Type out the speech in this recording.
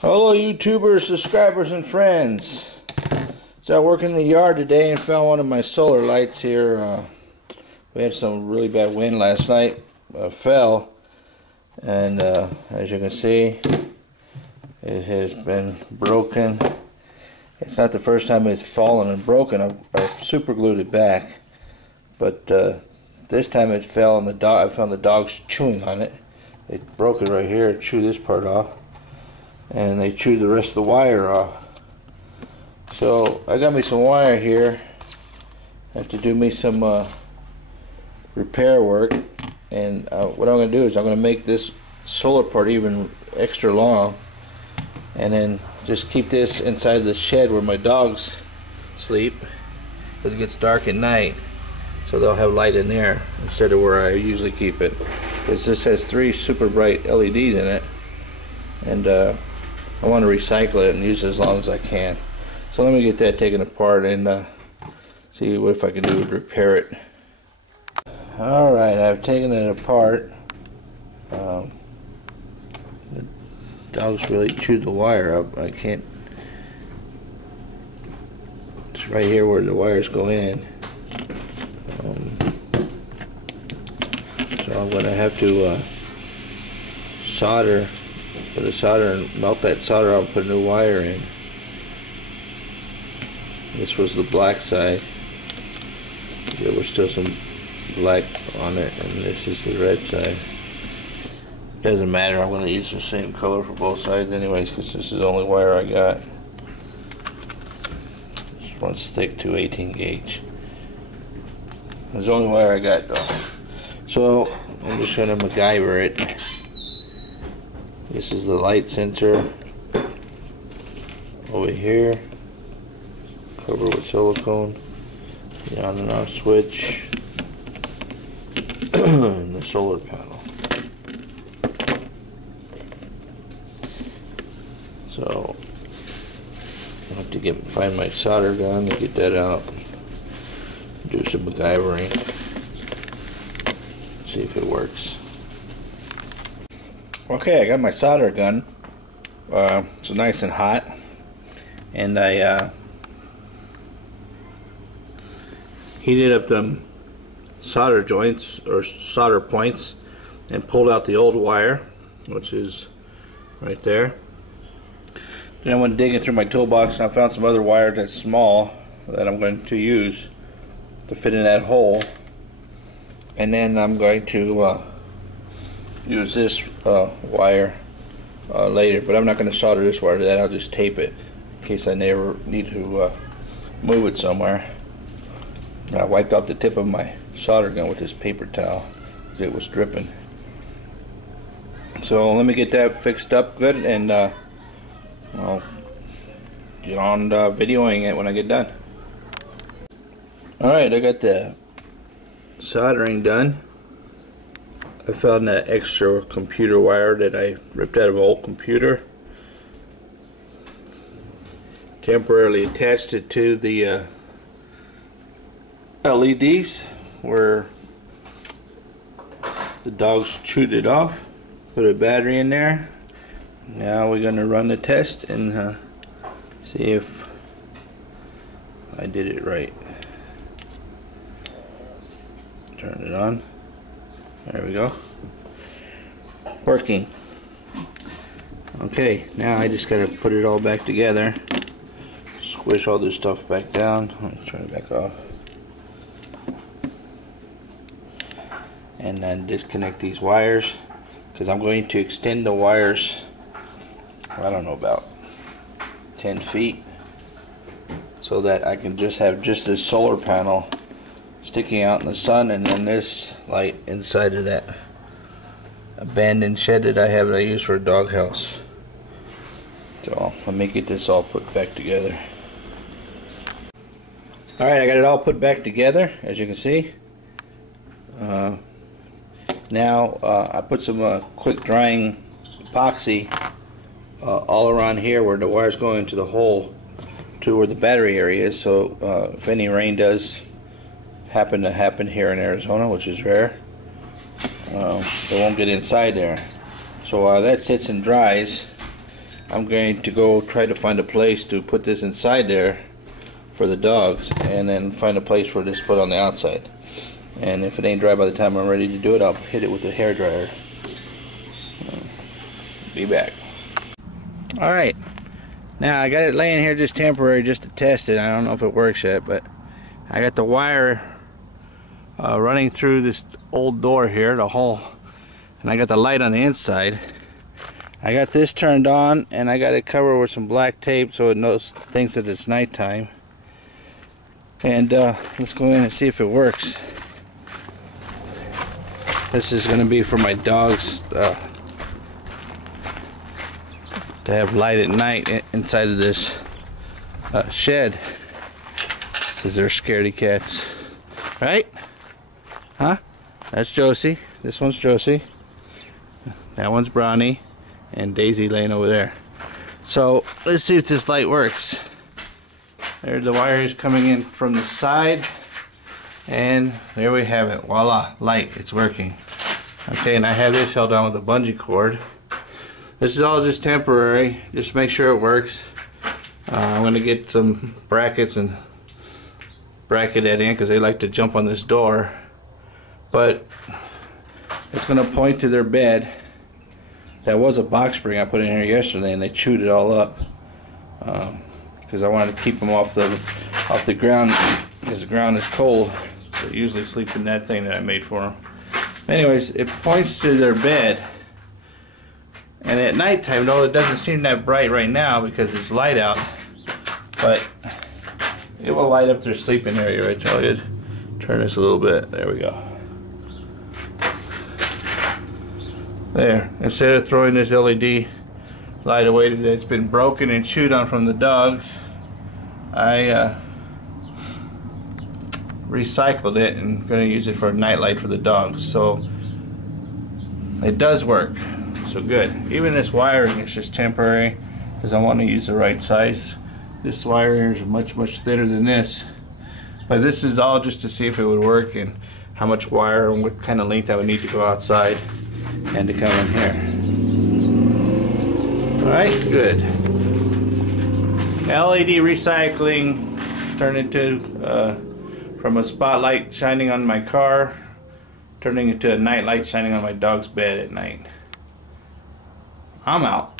Hello YouTubers, subscribers, and friends. So I work in the yard today and found one of my solar lights here. We had some really bad wind last night. Fell, and as you can see, it has been broken. It's not the first time it's fallen and broken. I've super glued it back, but this time it fell and I found the dogs chewing on it. They broke it right here and chewed this part off, and they chewed the rest of the wire off. So I got me some wire here. I have to do me some repair work, and what I'm going to do is I'm going to make this solar part even extra long, and then just keep this inside the shed where my dogs sleep, because it gets dark at night, so they'll have light in there instead of where I usually keep it, because this has 3 super bright LEDs in it, and I want to recycle it and use it as long as I can. So let me get that taken apart and see what if I can do to repair it. Alright, I've taken it apart. The dogs really chewed the wire up. I can't. It's right here where the wires go in. So I'm going to have to solder. Put the solder and melt that solder out and put a new wire in. This was the black side. There was still some black on it, and this is the red side. Doesn't matter, I'm going to use the same color for both sides anyways, because this is the only wire I got. Just one stick to 18 gauge. That's the only wire I got though. So I'm just going to MacGyver it. This is the light sensor over here, covered with silicone, the on and off switch, and the solar panel. So I have to find my solder gun to get that out, do some MacGyvering, see if it works. Okay, I got my solder gun. It's nice and hot, and I heated up them solder joints or solder points and pulled out the old wire, which is right there. Then I went digging through my toolbox and I found some other wire that's small that I'm going to use to fit in that hole, and then I'm going to use this wire later, but I'm not going to solder this wire to that. I'll just tape it in case I never need to move it somewhere. I wiped off the tip of my solder gun with this paper towel because it was dripping. So let me get that fixed up good, and I'll get on videoing it when I get done. Alright, I got the soldering done. I found that extra computer wire that I ripped out of an old computer. Temporarily attached it to the LEDs where the dogs chewed it off. Put a battery in there. Now we're going to run the test and see if I did it right. Turn it on. There we go. Working. Okay, now I just gotta put it all back together. Squish all this stuff back down. Let's turn it back off. And then disconnect these wires, because I'm going to extend the wires, I don't know, about 10 feet, so that I can just have just this solar panel sticking out in the sun, and then this light inside of that abandoned shed that I have that I use for a dog house. So let me get this all put back together. Alright, I got it all put back together, as you can see. Now I put some quick drying epoxy all around here where the wires go into the hole to where the battery area is, so if any rain does happen here in Arizona, which is rare, it won't get inside there. So that sits and dries, I'm going to go try to find a place to put this inside there for the dogs, and then find a place for this to put on the outside. And if it ain't dry by the time I'm ready to do it, I'll hit it with a hairdryer. Be back. Alright, now I got it laying here just temporary, just to test it. I don't know if it works yet, but I got the wire running through this old door here, the hole, and I got the light on the inside. I got this turned on, and I got it covered with some black tape so it thinks that it's nighttime. And let's go in and see if it works. This is going to be for my dogs to have light at night inside of this shed, because they're scaredy cats, right? Huh? That's Josie. This one's Josie. That one's Brownie, and Daisy laying over there. So let's see if this light works. There, the wire is coming in from the side, and there we have it. Voila, light. It's working. Okay, and I have this held on with a bungee cord. This is all just temporary. Just make sure it works. I'm going to get some brackets and bracket that in because they like to jump on this door. But it's going to point to their bed. That was a box spring I put in here yesterday, and they chewed it all up. Because I wanted to keep them off the ground, because the ground is cold. They usually sleep in that thing that I made for them. Anyways, it points to their bed, and at nighttime, though it doesn't seem that bright right now because it's light out, but it will light up their sleeping area. Right, I'll turn this a little bit. There we go. There. Instead of throwing this LED light away that's been broken and chewed on from the dogs, I recycled it and going to use it for a nightlight for the dogs. So it does work. So good. Even this wiring is just temporary because I want to use the right size. This wire here is much thinner than this, but this is all just to see if it would work and how much wire and what kind of length I would need to go outside and to come in here. Alright, good. LED recycling turned into from a spotlight shining on my car, turning into a night light shining on my dog's bed at night. I'm out.